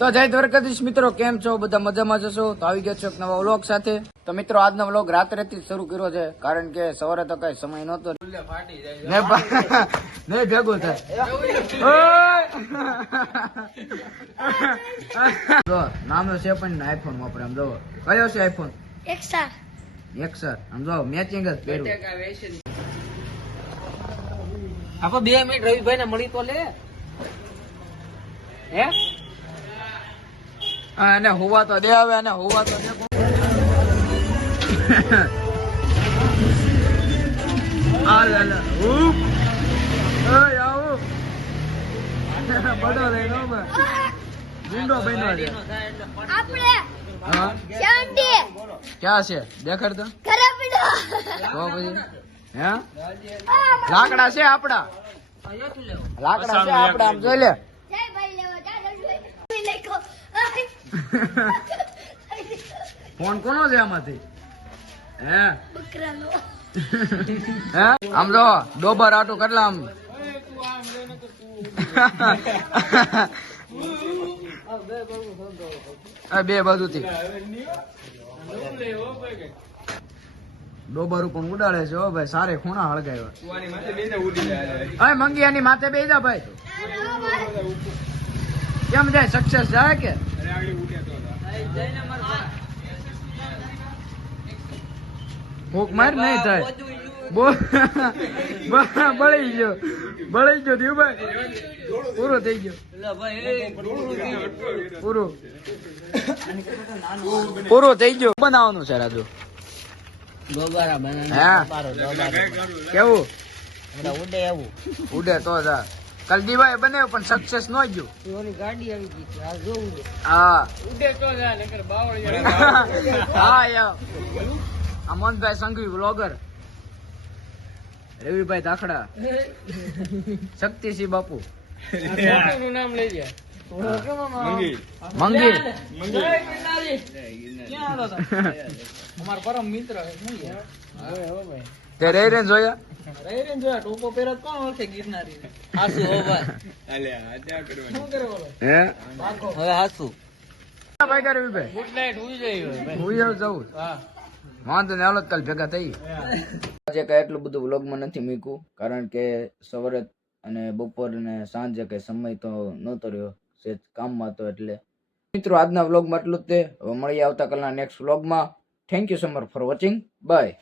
તો જય દ્વારકાધીશ મિત્રો, કેમ છો બધા? મજામાં જશો? તો આવી ગયા છો એક નવા વ્લોગ સાથે. તો મિત્રો આજનો વ્લોગ રાત્રેથી શરૂ કર્યો છે, કારણ કે સવારે તો કઈ સમય નહોતો નહીં ભેગું થાય. નામ છે પણ આઈફોન વાપરે. આમ જોવો કયો છે આઈફોન? XR. આમ જો મેચિંગ જ પહેર્યું. આપો 2 મિનિટ રવિભાઈ ને મળી તો લે. હે એને હોવા તો દે, હવે એને હોવા તો દે. આ લે લે બડો લઈ લો બે ગુંડો બન્યો છે આપણે હા શાંતિ ક્યાં છે દેખાડ તો ઘરે પડો તો પછી હે લાકડા છે આપડા, લાકડા છે આપડા. આમ જોઈ લે. જય ભાઈ લેવા દાદા લેકો ફોન કોનો છે આમાંથી? હે બકરાનો હે આમ જો ડોબર આટું કેટલા આમ બે બાજુથી ડોબર ઉપર ઉડાડે છે. હો ભાઈ, સારે ખૂણા હળગાવ્યા. મંગિયાની માથે બે જા ભાઈ. કેમ જાય? સક્સેસ જાય કે ભૂખ માર નહીં થાય? બળી ગયો દીવભાઈ, પૂરો થઈ ગયો. પૂરો થઈ ગયો. બનાવવાનું છે રાજુ? ગોબારા કેવું ઉડે એવું ઉડે તો કાલ દીવાએ બનાવ્યો પણ સક્સેસ ન ગયો. ઓલી ગાડી આવી ગઈ છે. આ જો ઉડે. હા ઉડે તો જા નકર બાવળી. હા યાર. અમનભાઈ સંઘવી વ્લોગર, રવિભાઈ દાખડા, શક્તિસિંહ બાપુ, નું નામ લઈ લે. મંગી અમાર પરમ મિત્ર છે. શું છે? હવે હો ભાઈ તે રહી રે જોયા. રહી રે જોયા ટોપો પહેરો તો કોણ ઓળખે ગિરનારી? હાસુ હો ભાઈ. શું કરે બોલો? હે હવે હાસુ. ભાઈ કે રવિભાઈ ગુડ નાઈટ ઉઈ જઈ ભાઈ. હું યાર જવું. હા વાંધો ને હાલો કાલ ભેગા થઈ. આજે કઈ એટલું બધું વ્લોગમાં નથી મૂક્યું, કારણ કે સવારે અને બપોર ને સાંજે કઈ સમય તો નહોતો રહ્યો, સેજ કામમાં હતો. એટલે મિત્રો આજના વ્લોગમાં એટલું જ તે. હવે મળીએ આવતા કાલના નેક્સ્ટ વ્લોગમાં. Thank you so much for watching. By.